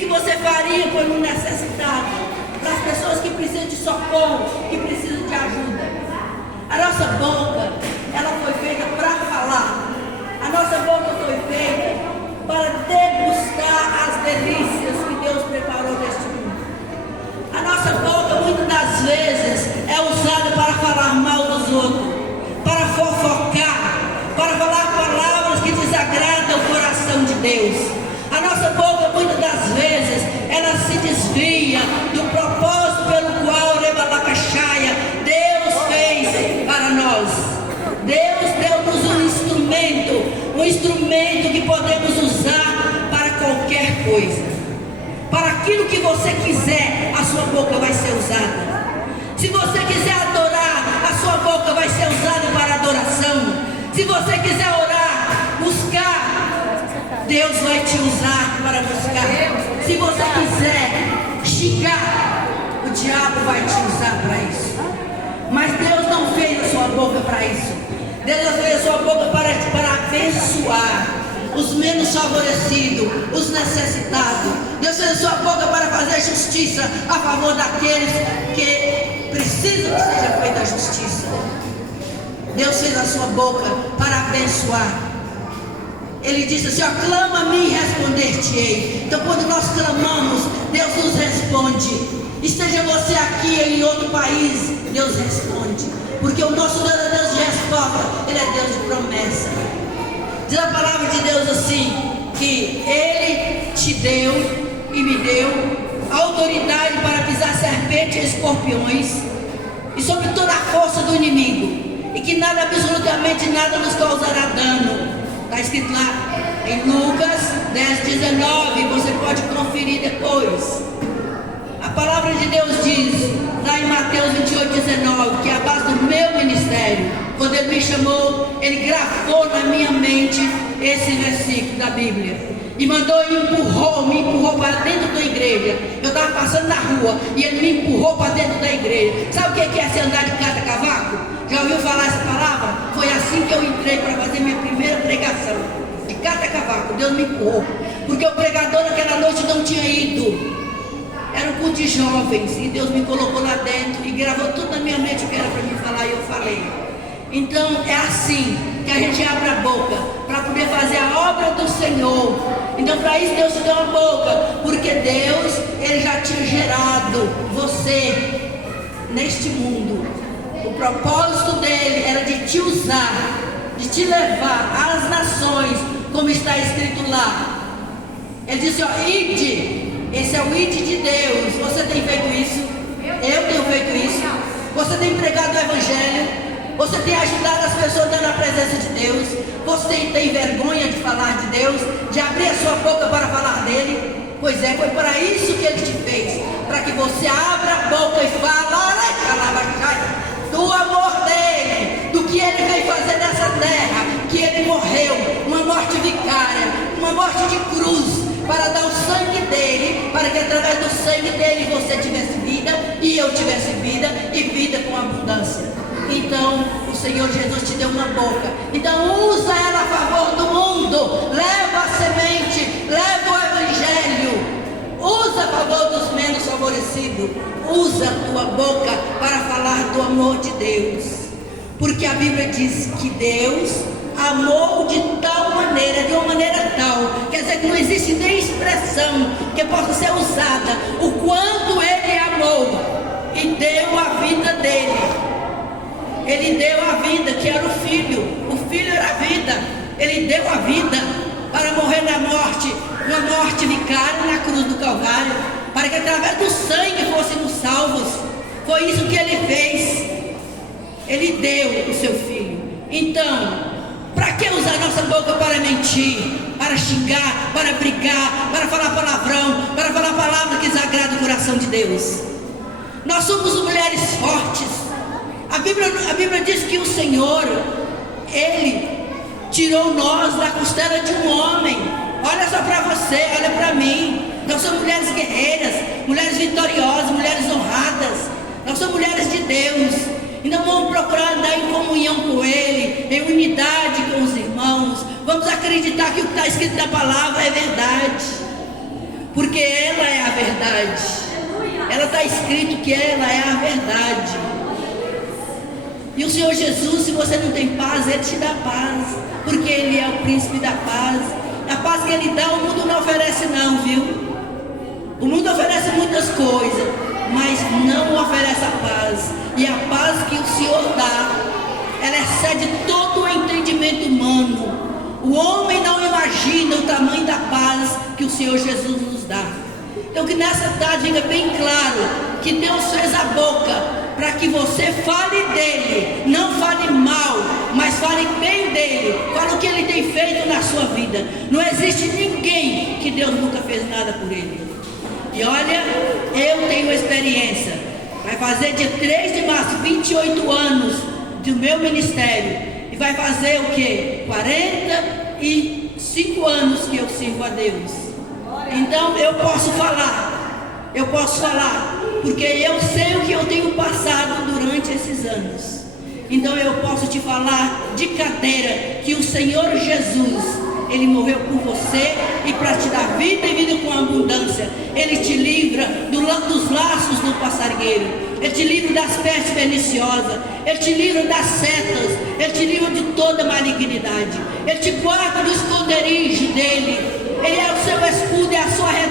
que você faria por um necessitado? Para as pessoas que precisam de socorro, que precisam de ajuda. A nossa boca, ela foi feita para falar. A nossa boca foi feita para degustar as delícias que Deus preparou neste mundo. A nossa boca, muitas das vezes, é usada para falar mal dos outros, para fofocar, para falar palavras que desagradam o coração de Deus. A nossa boca, muitas das vezes, ela se desvia do propósito pelo qual Rebalacaxaia Deus fez para nós. Deus deu-nos um instrumento que podemos usar para qualquer coisa. Para aquilo que você quiser, a sua boca vai ser usada. Se você quiser adorar, a sua boca vai ser usada para adoração. Se você quiser orar, buscar, Deus vai te usar para buscar. Se você quiser xingar, o diabo vai te usar para isso. Mas Deus não fez a sua boca para isso. Deus fez a sua boca para abençoar os menos favorecidos, os necessitados. Deus fez a sua boca para fazer justiça a favor daqueles que precisam que seja feita a justiça. Deus fez a sua boca para abençoar. Ele disse assim: ó, clama a mim e responder-te-ei. Então quando nós clamamos, Deus nos responde. Esteja você aqui em outro país, Deus responde. Porque o nosso Deus é Deus de resposta, Ele é Deus de promessa. Diz a palavra de Deus assim, que Ele te deu e me deu autoridade para pisar serpentes e escorpiões e sobre toda a força do inimigo, e que nada, absolutamente nada, nos causará dano. Está escrito lá em Lucas 10:19, você pode conferir depois. A palavra de Deus diz lá em Mateus 28:19, que a base do meu ministério, quando Ele me chamou, Ele gravou na minha mente esse versículo da Bíblia e mandou e me empurrou para dentro da igreja. Eu estava passando na rua e Ele me empurrou para dentro da igreja. Sabe o que é se andar de cata-cavaco? Já ouviu falar essa palavra? Foi assim que eu entrei para fazer minha primeira pregação, de cata-cavaco. Deus me empurrou, porque o pregador naquela noite não tinha ido. Era um culto de jovens e Deus me colocou lá dentro e gravou tudo na minha mente o que era para mim falar, e eu falei. Então é assim que a gente abre a boca para poder fazer a obra do Senhor. Então para isso Deus te deu uma boca, porque Deus, Ele já tinha gerado você neste mundo. O propósito dele era de te usar, de te levar às nações, como está escrito lá. Ele disse, ó, ide. Esse é o id de Deus. Você tem feito isso? Eu tenho feito isso. Você tem pregado o Evangelho? Você tem ajudado as pessoas dando a presença de Deus? Você tem vergonha de falar de Deus? De abrir a sua boca para falar dele? Pois é, foi para isso que Ele te fez, para que você abra a boca e fale do amor dele, do que Ele veio fazer nessa terra, que Ele morreu, uma morte vicária, uma morte de cruz, para dar o sangue dele, para que através do sangue dele você tivesse vida e eu tivesse vida, e vida com abundância. Então o Senhor Jesus te deu uma boca, então usa ela a favor do mundo, leva a semente, leva o Evangelho, usa a favor dos menos favorecidos, usa a tua boca para falar do amor de Deus, porque a Bíblia diz que Deus amou de tal maneira, de uma maneira tal, quer dizer que não existe nem expressão que possa ser usada, o quanto Ele amou e deu a vida dele. Ele deu a vida, que era o Filho era a vida. Ele deu a vida para morrer na morte, uma morte vicária na cruz do Calvário, para que através do sangue fôssemos salvos. Foi isso que Ele fez. Ele deu o seu Filho. Então, para que usar nossa boca para mentir, para xingar, para brigar, para falar palavrão, para falar palavras que desagradam o coração de Deus? Nós somos mulheres fortes. A Bíblia diz que o Senhor, Ele tirou nós da costela de um homem. Olha só para você, olha para mim. Nós somos mulheres guerreiras, mulheres vitoriosas, mulheres honradas. Nós somos mulheres de Deus. Então vamos procurar andar em comunhão com Ele, em unidade com os irmãos. Vamos acreditar que o que está escrito na palavra é verdade. porque ela é a verdade. Ela está escrito que ela é a verdade. E o Senhor Jesus, se você não tem paz, Ele te dá paz, porque Ele é o príncipe da paz. A paz que Ele dá, o mundo não oferece não, viu? O mundo oferece muitas coisas, mas não oferece a paz. E a paz que o Senhor dá, ela excede todo o entendimento humano. O homem não imagina o tamanho da paz que o Senhor Jesus nos dá. Então que nessa tarde fica bem claro que Deus fez a boca para que você fale dele, não fale mal, mas fale bem dele, fale o que ele tem feito na sua vida. Não existe ninguém que Deus nunca fez nada por ele. E olha, eu tenho experiência. Vai fazer dia 3 de março 28 anos do meu ministério. E vai fazer o que? 45 anos que eu sirvo a Deus. Então eu posso falar, porque eu sei o que eu tenho passado durante esses anos. Então eu posso te falar de cadeira que o Senhor Jesus, Ele morreu por você e para te dar vida e vida com abundância. Ele te livra dos laços do passarinheiro, Ele te livra das pestes perniciosas, Ele te livra das setas, Ele te livra de toda malignidade, Ele te guarda no esconderijo dEle. Ele é o seu escudo e a sua retaguarda.